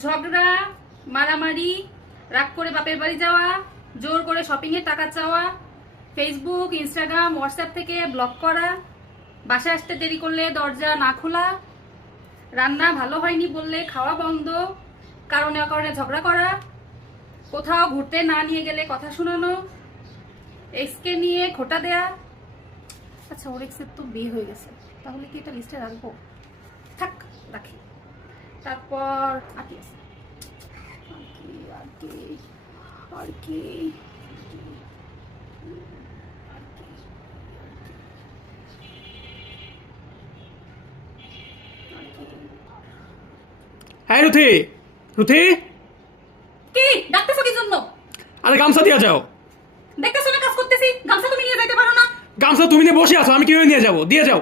ঝগড়া, মারামারি, রাগ করে বাপের বাড়ি যাওয়া, জোর করে শপিং এর টাকা চাওয়া, ফেসবুক, ইনস্টাগ্রাম, হোয়াটসঅ্যাপ থেকে ব্লক করা, বাসায় আসতে দেরি করলে দরজা না খোলা, রান্না ভালো হয়নি বললে খাওয়া বন্ধ, কারণে অকারণে ঝগড়া করা, কোথাও ঘুরতে না নিয়ে গেলে কথা শোনানো, এক্সকে নিয়ে খোটা দেয়া। আচ্ছা, ওর এক্সের তো বিয়ে হয়ে গেছে, তাহলে কি এটা লিস্টে রাখবো? থাক, রাখি। তারপর আর কি আছে? আর কি আর কি হ্যাঁ রুথি, রুথি, কি ডাকতেছো কি জন্য? আরে গামছা দিয়া যাও। দেখতেছো না কাজ করতেছি, গামছা তুমি নিয়ে যাইতে পারো না? গামছা তুমি নিয়ে বসে আছো, আমি কিভাবে নিয়ে যাবো? দিয়ে যাও।